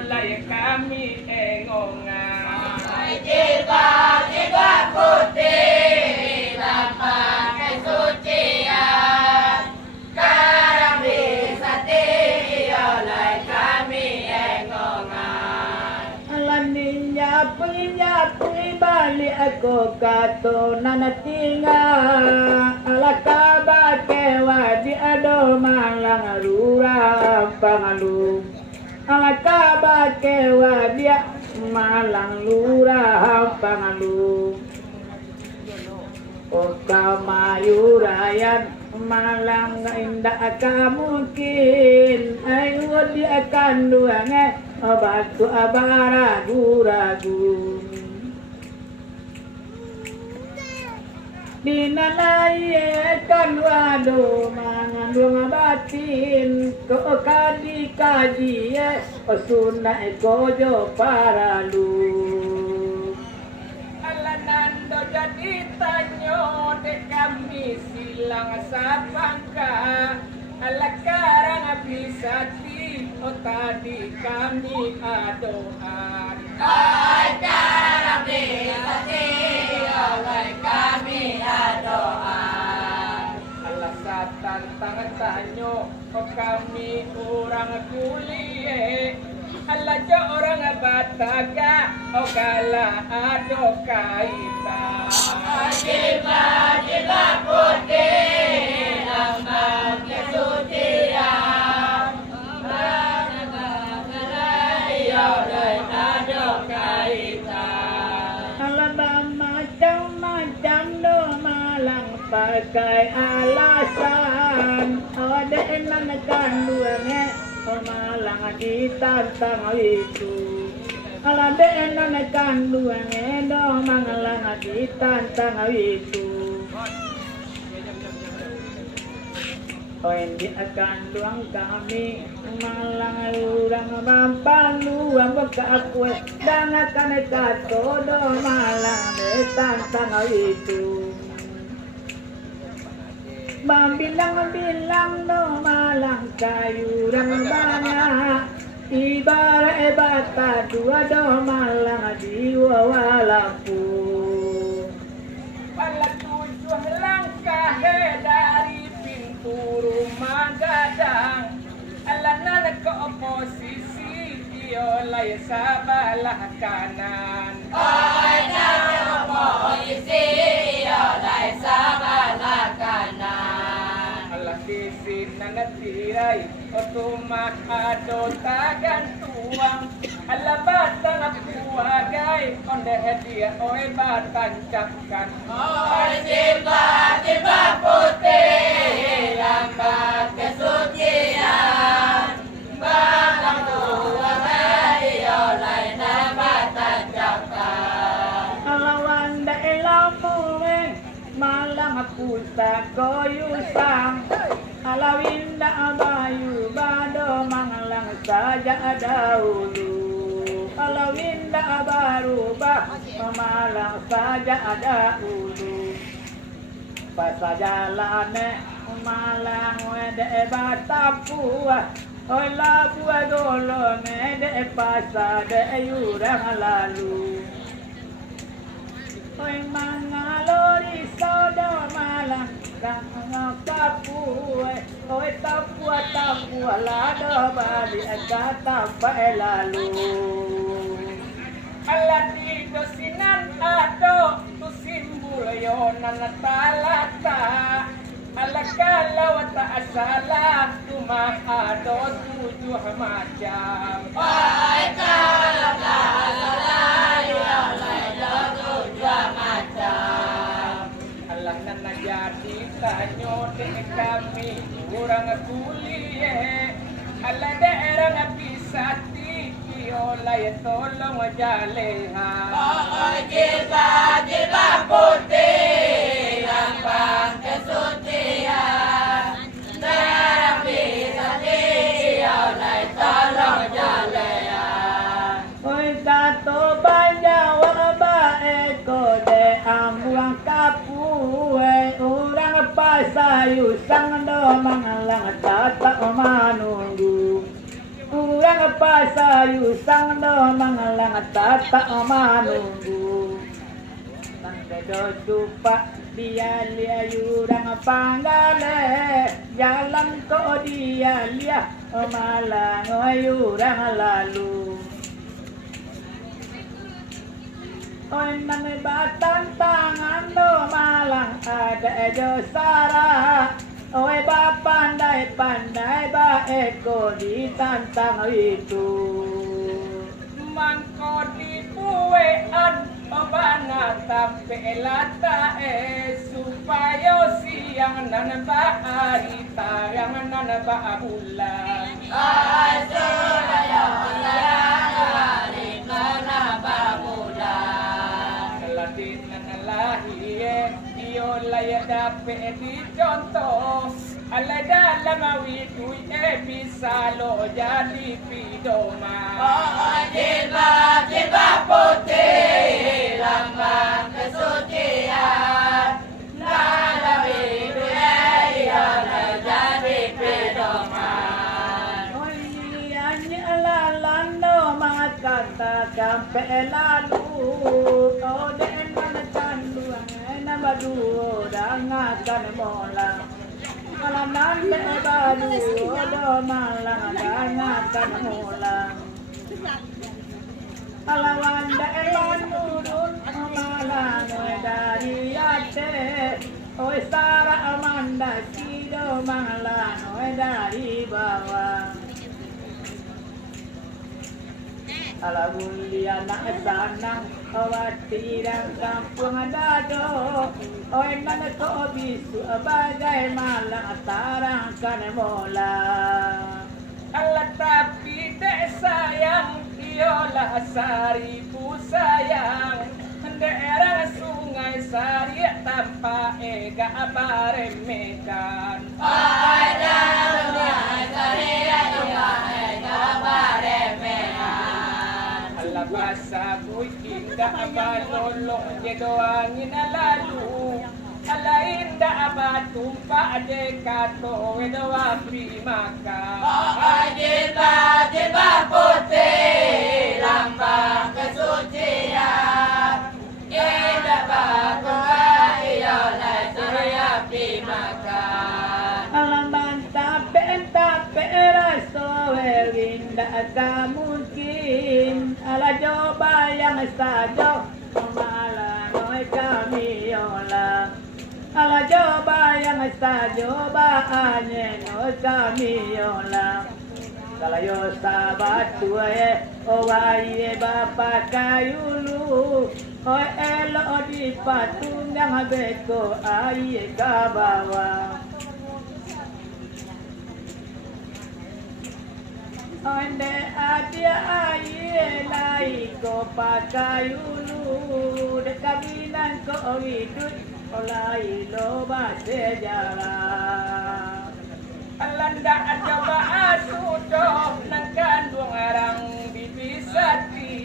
oleh kami engongan. Jilbab putih lambang kesucian, karang bisati oleh kami engongan. Nyapi balik aku katunan tinggal ala kabar kewa di ado malang rura pangalu ala kabar kewa dia malang lura pangalu Mayurayan malang indah ka mungkin ayo di akan duange batu abaragu-ragu dinalayekan wado mangandung batin ko kadi-kadi sunda kojo paralu Alanando jadi tanyo de kami silang sapangka ala karang bisati o tadi kami adoan Karang bisati oleh kami adoan. ala satan tangan tanyo o kami orang kuliah ala jo orang bataga o gala ado kaita Jilbab putih lambang kesucian, karang oleh ado kaitan. Alabang macam-macam do malang pakai alasan ada enak kandungannya malang ditantang itu alade enak kandungannya do malang ditantang itu Oin di akan luang kami malang urang mampang luang baka aku dan akan kato do malang tantang itu Bilang do malang kayu rang banyak ibarat bata dua do malang jiwa walaku ala tujuh langkah dari pintu rumah gadang ala nana ke oposisi oleh sebelah kanan Oposisi oleh sebelah kanan. ala sisi nana tirai otumah ado tagan tuang ala batang puagai onde dia oe batang capkan Jilbab putih lambang kesucian, barang tua oleh nama tancapkan. Alawan daerah muleng malang pusa koyusang alawinda abayu bado mangalang saja dahulu alawinda abaruba malang saja dahulu pas jalane malang wede batapua oi labua golone de pasa de yurang lalu oi mangalori sodo malang kang kapue oi tapua lado bali kata lalu ala di dosinan ado tu simbol yonan talata ala kalau tak salah cuma ado tujuh macam Kalau tak salah oleh tujuh macam. Allah nana jadi tanyo de kami orang kuliah Allah daerah bisati oleh tolong jaleha Jilbab putih lambang kesucian, karang bisati oleh tolong jalean. oi kato banyawa baeko de ambuang kapue urang pasayu sang do mangalang tata manunggu urang urang pasayusang no mangalang tata manunggu Nanda supa dia lia urang panggale jalan ko dia lia malang urang lalu Oi nane batang tangan do malang ada josara Oi ba pandai ba eko ditantang itu Mangko dibuean obana tampe lata supaya siang nan ba arita yang nan ba bulan Asuraya larang kana babulan Keladin nan lahir Iolaya dape di contoh Ala dalam witu bisa lo jadi pidoma Jilbab putih lambang kesucian Nalawi dunia jadi pedoman Oi nyanyi lalando makata kampe lalu Ode nan canduang badu dangakan molang Alanan badu do malang dangakan molang Alawan daeman urun malang dari ate Oi sara amanda kido malang dari bawah Alamulia na sanang kawatirang kampung dado Oy man ko bisu bagay malang tarang kanemola Allah tapi dek sayang Iyalah saribu sayang Daerah sungai sari tanpa ega baremekan Ada sungai sari tanpa ega baremekan Allah basa indah balolong jedoangin lalu Allah indah batumpa dekato wedoa primaka Jilbab putih lambang kesucian Indah batumpa iyalah surya primakan Alaman tape raso winda mungkin ala coba yang sajo malanoy kami olah ala coba yang sajo baanyenoy kami olah kalayo sabat tuwe owaye bapa kayulu oy elo di patunang beko aye kabawa Ande adia aye lai ko pakayulu de kabinan ko widut olai loba sejarah Alanda coba asudo nang kandung arang bibisati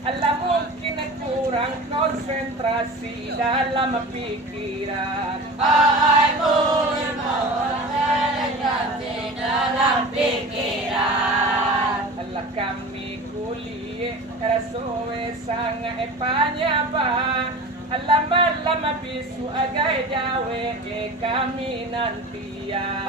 Allah mungkin kurang konsentrasi dalam pikiran Ay mungkin konsentrasi dalam pikiran Allah kami kuliah rasowe sangat panyaba Allah malam bisu agai jawe kami nantian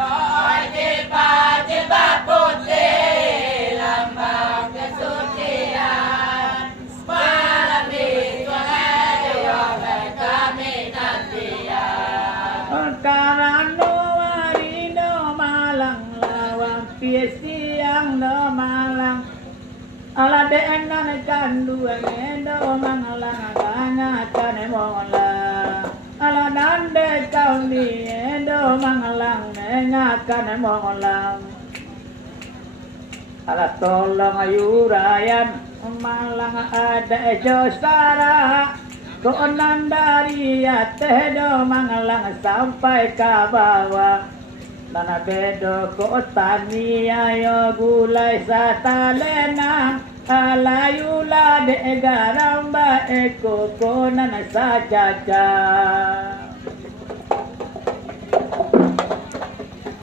Jilbab putih lambang kesucian Malam di sungai Yoga kami nantian Karano warino malang lawang piesiang no malang ala deenan kanduang endo mangalang ganatan mola ala nande kauni endo mangalang nengakan molang ala tolong ayurayan malang ada josara Konan dari ateh do mangalang sampai ke bawah Nana bedo ko tani ayo gulai satalena Alayula de garamba eko ko nana sajaja